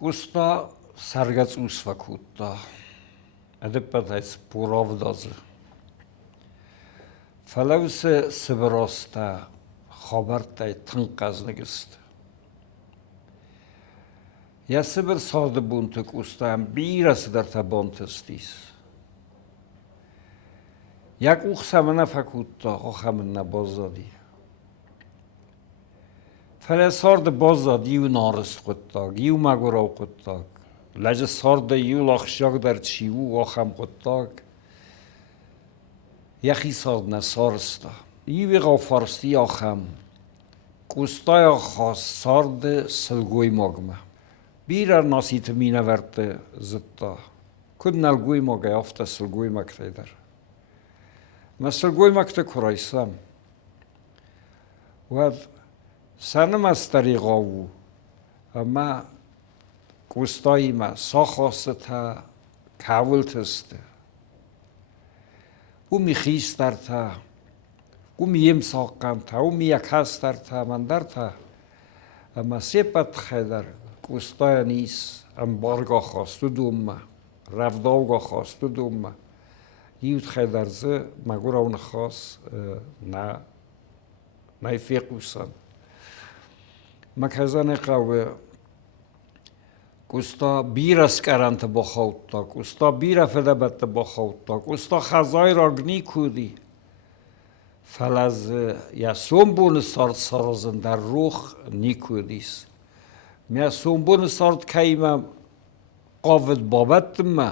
Къоста саргацусва кутта. Адепатайс пуравдазы. Фалавсы сыбыроста хабартай тынқазныгыст. Я сыбыр сарды бунты Къостаям бирасыдар табонтыстис. Як ухсамына факутта охамына бозади. Фале сарды бозади ю нарыст құттаг, ю магурау құттаг. Ләжі сарды ю лақшагдар чиву охам құттаг. Яхи сардна сарыста. Ю виғау фарсти охам. Къостая хас сарды сылгой магма. Бирар наситы мина варты зытта. Күднал гой мага афта сылгой мактайдар. Ма сылгой макты курайсам. Вад سنم از طریق او اما Къостایی ما ساخاسته تا کاول تسته او میخیستر تا او میم ساقم تا او میکستر تا من در تا اما سپت خیدر Къостая نیست ام بارگاه خواست دوم رفداوگاه خواست دوم یود خیدرزه مگور اون خواست نه فیقوسن مکزن قوه Къоста بیرس کرانت بخوتا Къоста بیره فدبت بخوتا Къоста خزای راگنی کودی فلز یا سومبون سارد سارزن در روح نیکودیس میا سومبون سارد کهیم قاود بابت ما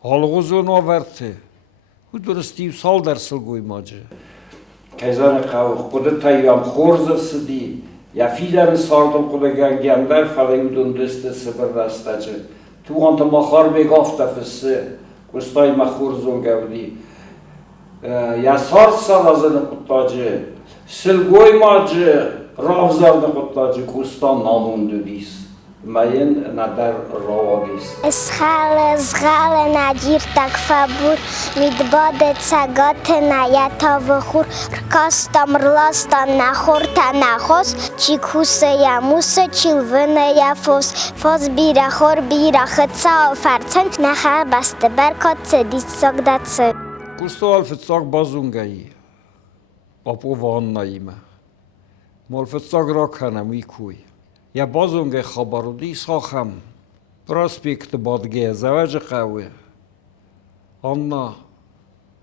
حالغوزون آورده او درستی سال در سلگوی ماجه کیزان قو خودت تاییم خورز سدی یا فیلر ساردم خود گندر فلیودون دست سبر دستجه تو آنت مخار بگافت فسه Къостای مخورزون گودی یا سارد سالازن قطاجه سلگوی ماجه رافزارد قطاجه Къоста نامونده دیست ماین ندر روادیست اسخال نجیر تک فبور میدباد تسگات نیتا و خور رکاستم رلاستان نخور تا نخوست چی کوسه یا موسه چیلونه یا فوز بیره خور بیره خدسا و فرچن نخه بسته برکات سدید ساگدت سد Къоста алфетсаг базунгایی بابو وان نایمه مالفتساگ را کنم ای کوی یا بازونگه خبرودی ساخم پراسپیکت بادگه زواج قوی آنا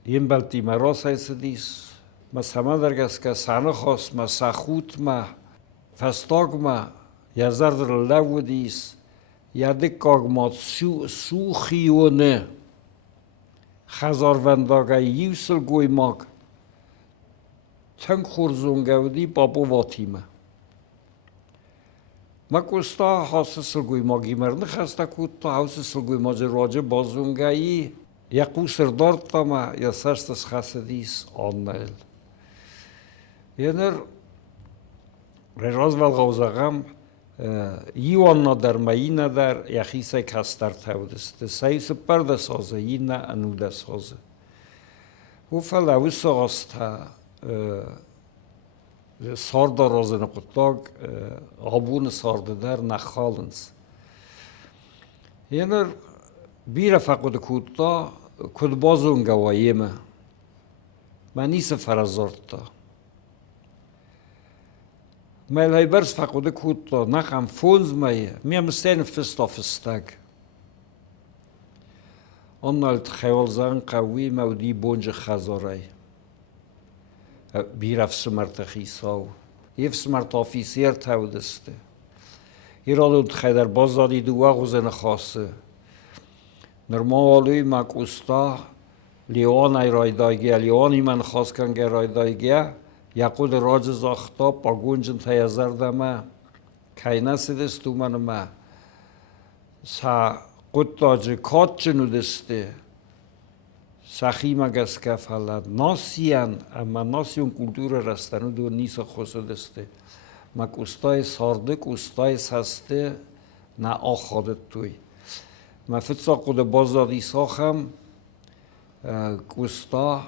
این بلتی مراس ایسدیس ما سما درگست که سانه خواست ما سخوت ما فستاگ ما یا زردر لو دیس یا دکاگ ما سوخیونه خزارونداگه یوسل گوی ماگ تنگ خورزونگه ودی بابو واتیمه ما Къоста حاس سلگوی ماگی مرد خسته کود تا حاس سلگوی ماج راجع بازونگایی یا قوسر دارد تا ما یا سرستس خسدیس آن نیل ینر راز والغوزاغم یوان ندر مایی ندر یا خیسه کستر تودسته سایس پرده سازه یی نه انوده سازه و فلاوی سازته ساردا رازن قطاگ آبون سارده در نخالنس ینر بیره فقود کودتا کد بازونگه وایمه من نیست فرزارد تا ملای برس فقود کودتا نخم فونز مایه میم سین فستا فستگ آنالت خیال زن قوی مودی بونج خزاره بیرف سمرت خیساو یف سمرت آفیسیر تودسته ایرادود خیدر بازدادی دو غزن خاصه نرمالوی ما Къоста لیوان ای رایدایگه لیوانی من خاص کنگه رایدایگه یقود راج زاختا پاگونجن تیزردمه کینه سیدستو منمه سا قطاج کات جنو دسته سخیمه گست که فلد ناسیان اما ناسیون کلتور رستنو دو نیس خوصه دسته ما Къостای سارده Къостای سسته نه آخادت توی ما فتسا قد بازدادی ساخم Къоста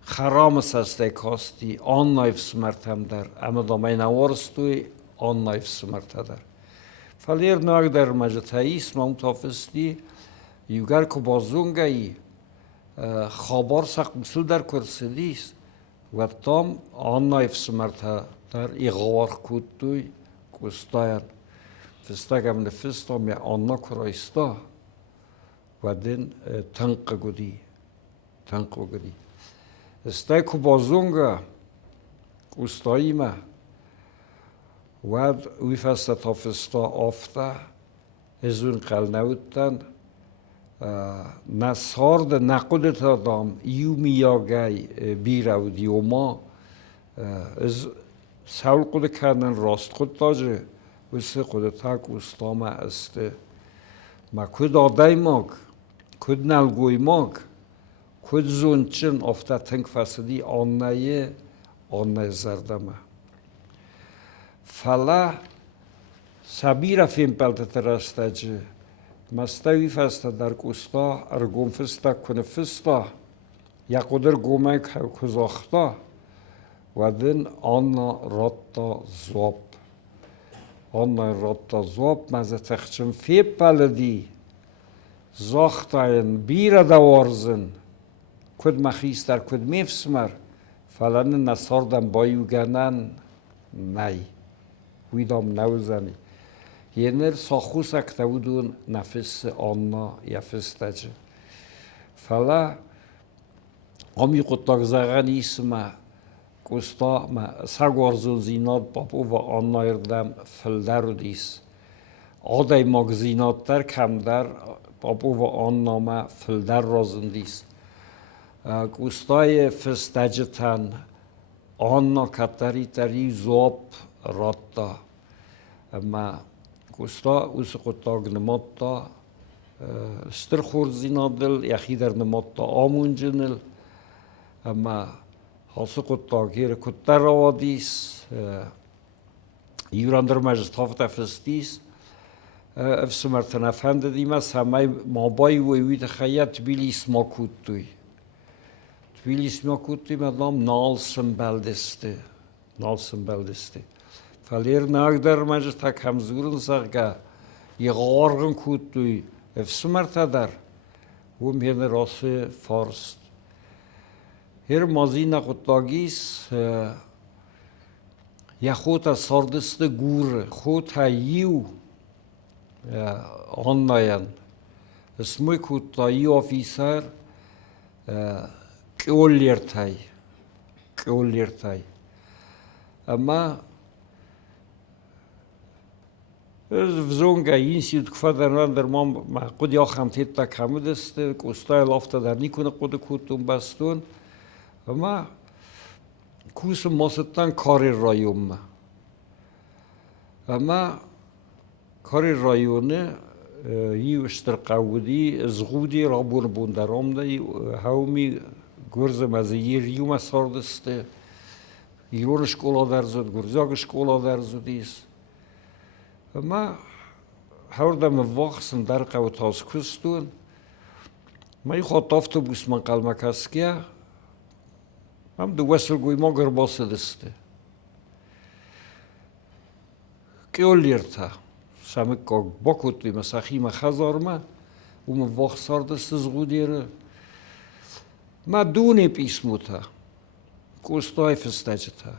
خرام سسته کاستی آن نایف سمرتم در اما دامای نوارستوی Anna ifsmartadır. Falir nag der majteis mamtafesti yugar ko bazungai khabar saqmsul der kursidis و tam Anna ifsmartadır iğvar kuttuy Къоста فستگم نفستا می Anna kuraysta و den tanq gudi استای کو bazunga Къостаима و ویفست تافستا آفته ازون قلنوتن نسارد نقودت آدم میاگی بیرو دیوما از سول قد کردن راست خود داجه ویسه قد تا Къоста ما است ما کد آدای ماگ کد نلگوی ماگ کد زونچن آفته تنگ فسدی آنه زردمه فلا سبیره فیم پلت رستجه مستوی فسته در Къоста ارگون فسته کنه فسته یا قدر گومه کزاخته و دن آنها راتا زواب مزه تخچم فیم پلدی زاخته این بیره دوارزن کد مخیز در کد میفسمر فلان نساردم بایو گنن نی ویدام نوزنی ینر ساخوس اکتودون نفس آنها یفستجه فلا امی قطاق زغن ایسمه Къоста سگوارزون زیناد بابو و آنها اردم فلدر رو دیس آدای ماگ زیناد در کم در بابو و آنها ما فلدر رازن دیس Къостای فستجه تن آنها کتری تری زواب راتا اما Къоста اوز قطاق نماتا ستر خور زینادل یخی در نماتا آمونجنل اما حاصل قطاقیر کتر روادیس یوراندر مجلس تافت فستیس افسمرتن افند دیمس همه مابای ویوید خیلی تبیلیس ما کتوی تبیلیس ما کتوی مدام نالسم بلدسته فلیر ناگدر مجلس تک همزورن سرگه یه غارغن کتوی افسمرت در و میهن راس فارست هر مازینا قطاقیس یا خود ساردست گور خود یو آنلاین اسموی قطایی آفیسر کولرتای اما وزونگا این سیود کفا در ما قد آخم تیت تا کمه دسته Къоста لافته در نیکنه قد کتون بستون اما کوس ماستن کار رایوم اما کار رایونه یوشتر قودی زغودی را بوندرام دی هاومی گرزم از یریوم ساردسته یورش شکولا درزد گرزاگ شکولا درزدیس اما هردم واقعا در قوت هاس کستون ما خواهد آفتوبوس من قلمک هست که هم دو وصل گوی ما گرباسه دسته که اولیرتا سمک با کتوی مسخیم خزار ما واقع ساردسته زغودیره ما دونه پیسموتا Къоста фестежета.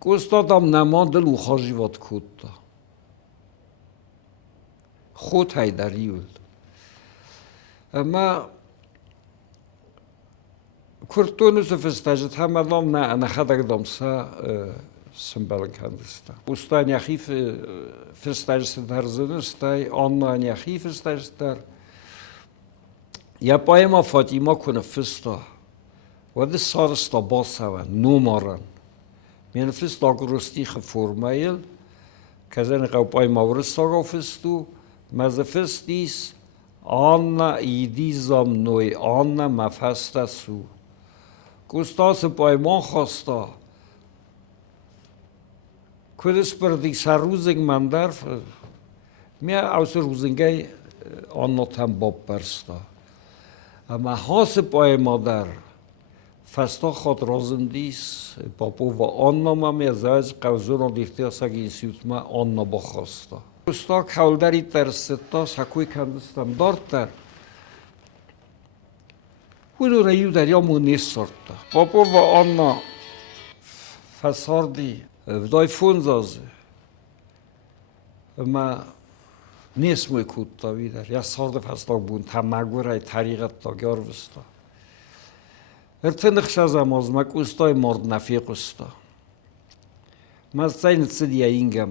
Къоста там намадل ухаживать куда. خود هایداریول. اما کورتونوس فستجت هم الان نه خدای دامسا سمبل کندستا. Къоста نیخیف فستجت در زنستای آن نیخیف فستجت در. یا پایما فاطیما کنه فستا. و ده سارستا باسه نومارن. من فستا گرستی خفورمایل که زن قوپای مورستا گفتو مزفستیس آن ایدیزم نوی آن مفسته سو. Къоста سپای ما خواستا. کدس پردی سر روزنگ من در میا اوس روزنگی آن نتام باب برستا. اما ها سپای ما در Fasta chod rozendis, papu و آن نامم ازدواج قوزون دیخته اساگ اینسیوت ما آن نباخواستا. Къоста калдари терсета сакуй кандыстам дортар. Худу раю даря муни сорта. Papu و آن فساردی ودای فونزازه. ما نیست موی کودتا ویدر. یا سارد فستاق بون تمگورای طریقت تا گار وستا. ارتنخش از اماز ما Къостای مرد نفی Къоста. ما زین تسدی اینگم.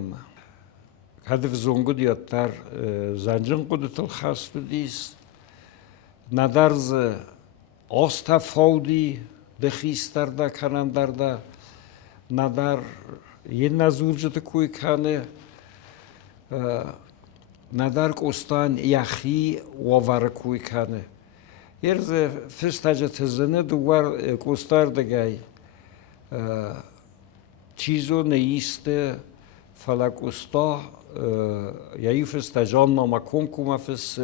هدف زنگو دیاتر زنجان قدرت الخستو دیست. ندرز آستفاودی دخیستر دا کنم درده. ندر یه نزورجت کوی کنه. ندر Къостан یخی ووار کوی کنه. Ерз фестажет зене дуар Къостар дегай чизо неисте фала Къоста яи фестажан нама конкума фес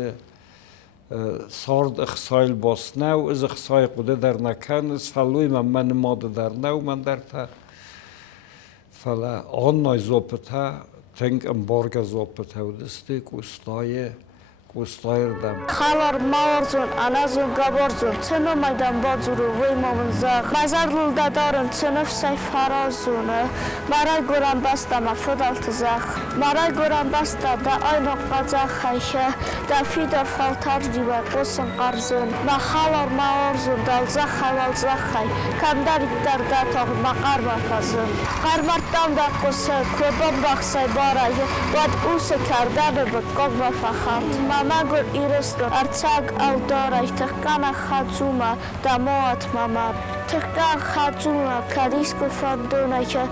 сард اخسایل باس نو از اخسای قده در نکن فلوی من ماده در نو من در تا فلا آن نای زوپتا تنگ امبارگ زوپتا و دسته Къостای Къостайрдам. Халар маварзун, аназун габарзун, цыну майдан бадзуру веймамын зах. Мазарлыл дадарын цынуф сай фаразуны. Марай горан баста ма фыдалты зах. Марай горан баста да айнок бадзах хайхе. Да фида фалтар дива qoсын қарзын. Ма халар маварзун далзах хавал зах хай. Кандариттар да тог мақар мафазын. Қармарттам да қосы көбім бақсай барайы. Вад усы карданы бұд қог мафахам. Magur irestor artsag audorai tăhcana khazuma damoat mama tăhcan khazuma kadisko fandona că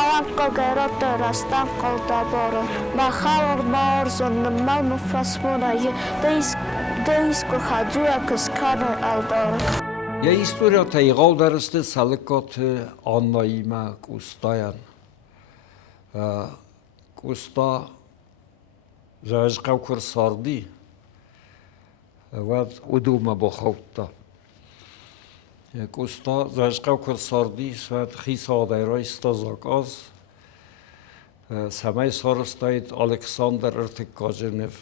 awan qogerota rastan qoldabora mahar marzon mal mufasmona deisco khazua kaskana aldora. Я история тайгал дарсте салыкот аннаима Къостаян. Къоста زاج قوکر ساردی و ادوم با خوابتا. Къоста زاج قوکر ساردی سواد خیس آدایرای استازاگاز سمای سارستاید الکساندر ارتکاجنف.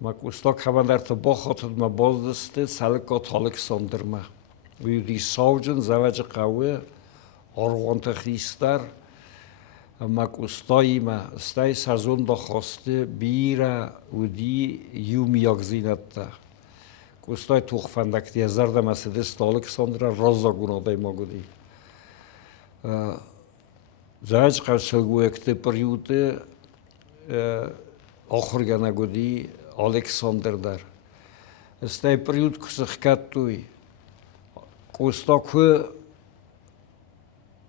ما Къоста کمان در تبا خاطر ما باز دسته سالکات الکساندر ما. ویدی ساوجن زاج قوه آروانت خیستر ما Къостایی ما استای سازون دخواسته بیره و دی یومی یکزینت تا. Къостای توخفندکتی از زرد مسدست الکساندر رازاگون آدای ما گودی. زاج قوسلگو اکته پریوته آخر گنه گودی الکساندر در. استای پریوت کسخکت توی. Къоста که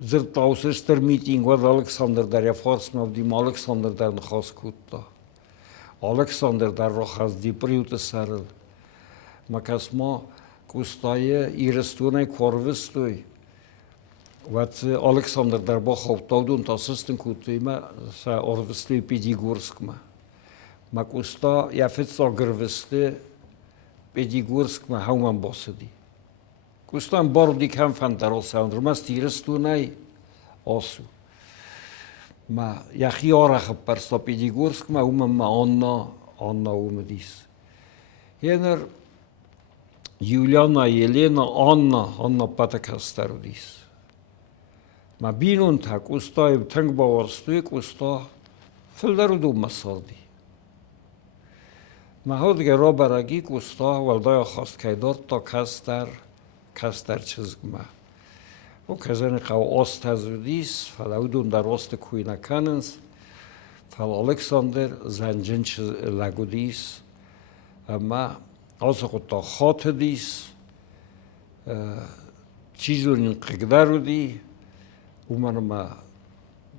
زرد تاوسشتر میتینگ و الکساندر در یا فارس مبدیم الکساندر در نخواست کودتا. الکساندر در را خواست دی پریوت سرل. مکس ما Къостای ایرستونه کوروستوی. وقت الکساندر در با خوابتاودون تا سستن کودتوی ما سا اوروستوی پیدیگورسک ما. ما Къоста یافت ساگروسته پیدیگورسک ما همان باسدی. Къостан борди кам фантарал саундр ма стирестунай осу. Ма яхи орах парста Педигорск ма ума Анна умдис. Енер Юлияна Елена Анна патакастарудис. Ма бинун та Къостай танг баварстуй Къоста филдарудум масарди. Ма ходге робараги Къоста валдая хаст кайдар та کاستر چیز ما. و کزن قو آست هزودیس فلاودون در آست کوی نکننس فل الکساندر زنجن چیز لگودیس اما آس خود تا خاط دیس چیزون قدر دی اومن ما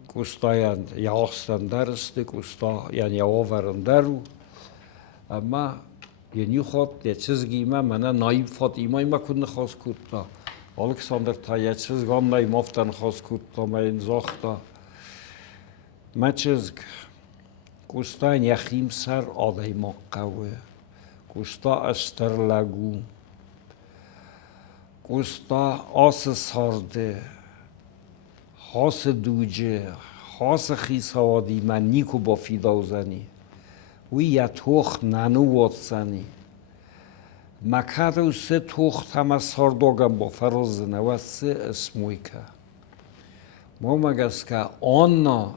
Къостаян یا آستن درسته Къоста یعنی آورن درو اما یعنی خود یه چیزی من نایب فاطمه ما کنه خواست کودتا. الکساندر تا یه چیز گام نایب افتن خواست کودتا ما این زاختا. ما چیز Къостаян یخیم سر آدای ما قوه. Къоста استر لگو. Къоста آس سارده خاص دوجه خاص خیسوادی من نیکو با فیداوزنی وی یا توخ ننو واتسنی مکد و سه توخ تم ساردوگم با فرازنه و سه اسموی که ما مگس که آننا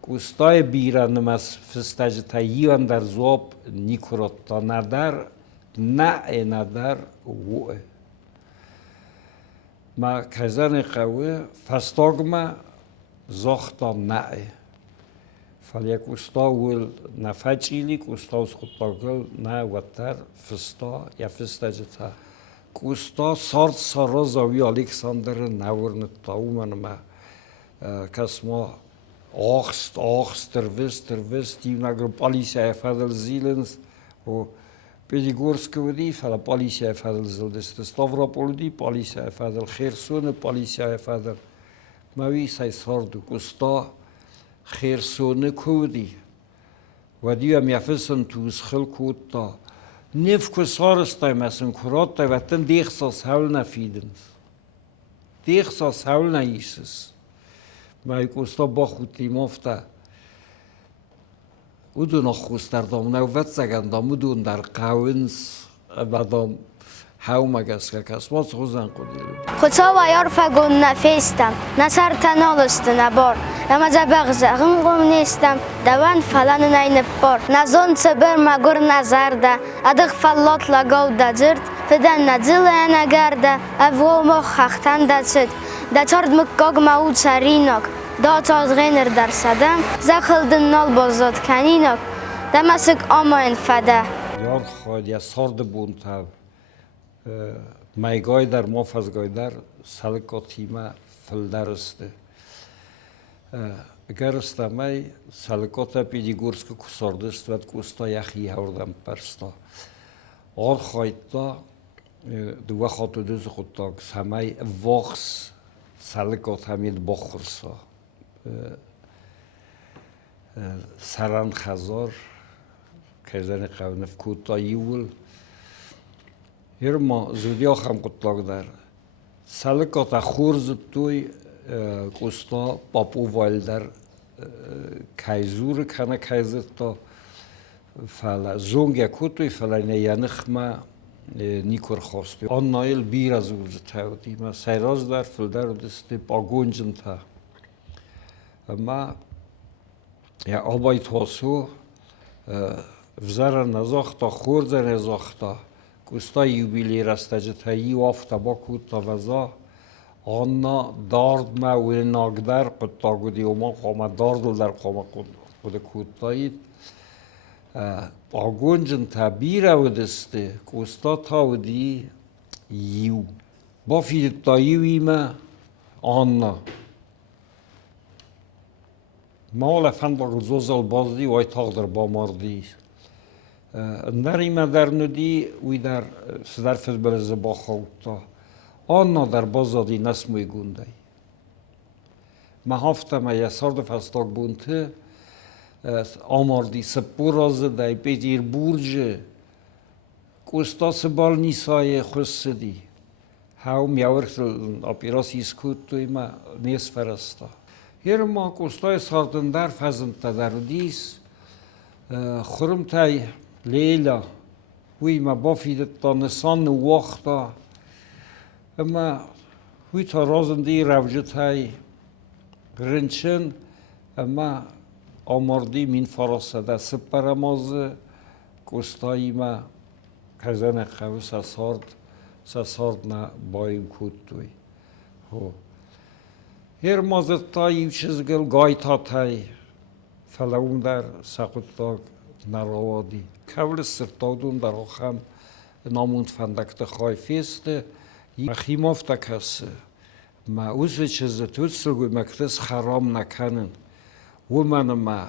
Къостај биран мас фестажта јиван дар зоб никуротта надар надар уе. Ма казане қаве фастогма зохта наe. Фалия Къоста уел на фачили Къоста усхутагл на ватар феста я фестажта. Къоста сард саразави Александр навурнта уманма касма Oogst, terwist, die naar de politie verder zielens, o Pedigorske die van de politie verder ziel, dus de Stavropol politie verder, Gersone politie verder, maar wie zij soort Къоста, Gersone kodi, wat die am jafissen toes gelkoota, nef kusarstay messen kurata, wat den dichsas haulna fiedens, dichsas haulna ises. Maar Къоста با خودی مفته او دو نخوست در دام نوبت زگن دام او دون در قاونس بدام هاو مگس که کس ما خوزن قدیلو خودسا و یار فگون نفیستم نصر تنالست نبار نمزه بغزغن قم نیستم دوان فلان نین بار نزون سبر مگر نزرده ادغ فلات لگاو دجرد فدن نزل نگرده افو مخ خختن دست دچارد مکاگ موت سریناک دات از غینر در صدم زخلدن نال بازاد کنیناک دمسک آماین فده یار خواهد یا سارد بونتو مایگای در مافزگای در سلکاتیمه فلدرسته اگر استمای سلکاتا پیدیگورسک کساردست و Къоста یخی هوردم پرستا آر خواهد دا دو خاطر دوز خود تاک سمای واقس سلکات همید بخورسا سران خزار که زن قونف کوتایی ول ما زودی آخم قطلاق در سلکات خورز توی Къоста پاپو والدر کایزور کنه کایزت تا فعلا زونگ کوتوی فعلا نیانخما نیکور خواستی آن نایل بیر از اورج تاودی ما سیراز در فلدر دستی با گونجن تا اما یا آبای تاسو وزر نزاختا خورد نزاختا Къоста یوبیلی رستجتایی وافتا با کوتا وزا آننا دارد ما و ناگدر قطا گودی و ما قامه دارد در قامه خود کوتایید با گونجن تا بیره و دسته Къоста تاودی یو با فیدت تا یویمه آننا مال فن با گزوزل بازدی و ایتاق در با مردی نریمه در ندی وی در سدرفت برزه با خوتا آننا در بازدی نسموی گونده ما هفتم یه سارد فستاک بونته آماردی سپورازه دای پیدیر بورجه Къоста سبال نیسای خسدی هاو میاورخل اپیراسی اسکوت توی ما نیس فرستا هر ما Къоста ساردن در فزن تدردیس خورم تای لیلا وی ما بافیدت تا نسان وقتا اما وی تا رازن دی روجت های رنچن اما آماردی من فراسده سپرمازه Къостایی ما کزن خواه سسارد نه بایم کود توی هر مازد تا یو چیزگل گای تا تای فلون در سقوط نروادی کول سرتادون در آخم ناموند فندکت خواهی فیسته خیم افتا کسه ما اوزه چیزه توتسل گوی مکتس خرام نکنن و من ما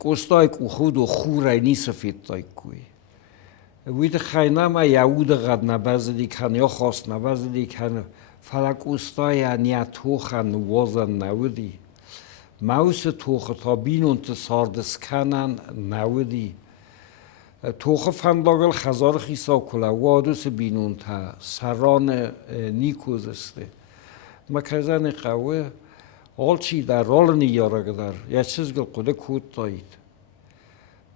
Къостای که خود و خورای نی سفید تای کوی وید خینا ما یهود قد نبزدی کن یا خواست نبزدی کن فلا Къостای نیتوخ نوازن نودی موس توخ تا بینون تساردس کنن نودی توخ فنداگل خزار خیسا کلا وادوس بینون تا سران نیکوز استه ما کزن قوه آل چی در رال نیاره گدار یا چیز گل قده کود تایید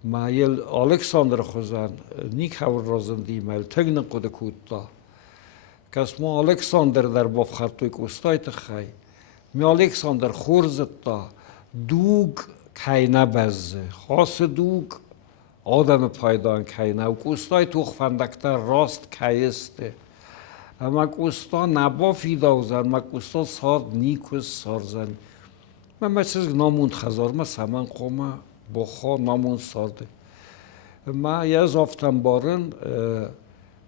ما یل الکساندر خوزن نیک هور رازن دی مال تگن قده کود تا کس ما الکساندر در بافخر توی قوستای تخی می الکساندر خورزت تا دوگ کینه بزه خاص دوگ آدم پایدان کینه و قوستای توخ فندکتر راست کیسته اما قوستا نبافی داوزن ما قوستا ساد نیکوز سارزن من چیز ناموند خزار ما سمن قومه بخوا ناموند سارده ما یه زافتن بارن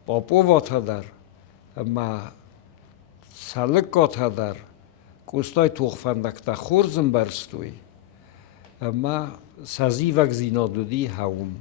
بابو واتا در ما سلک گاتا در قوستای توخ فندکتر خورزن برستوی اما سازی وک زینادودی هاوم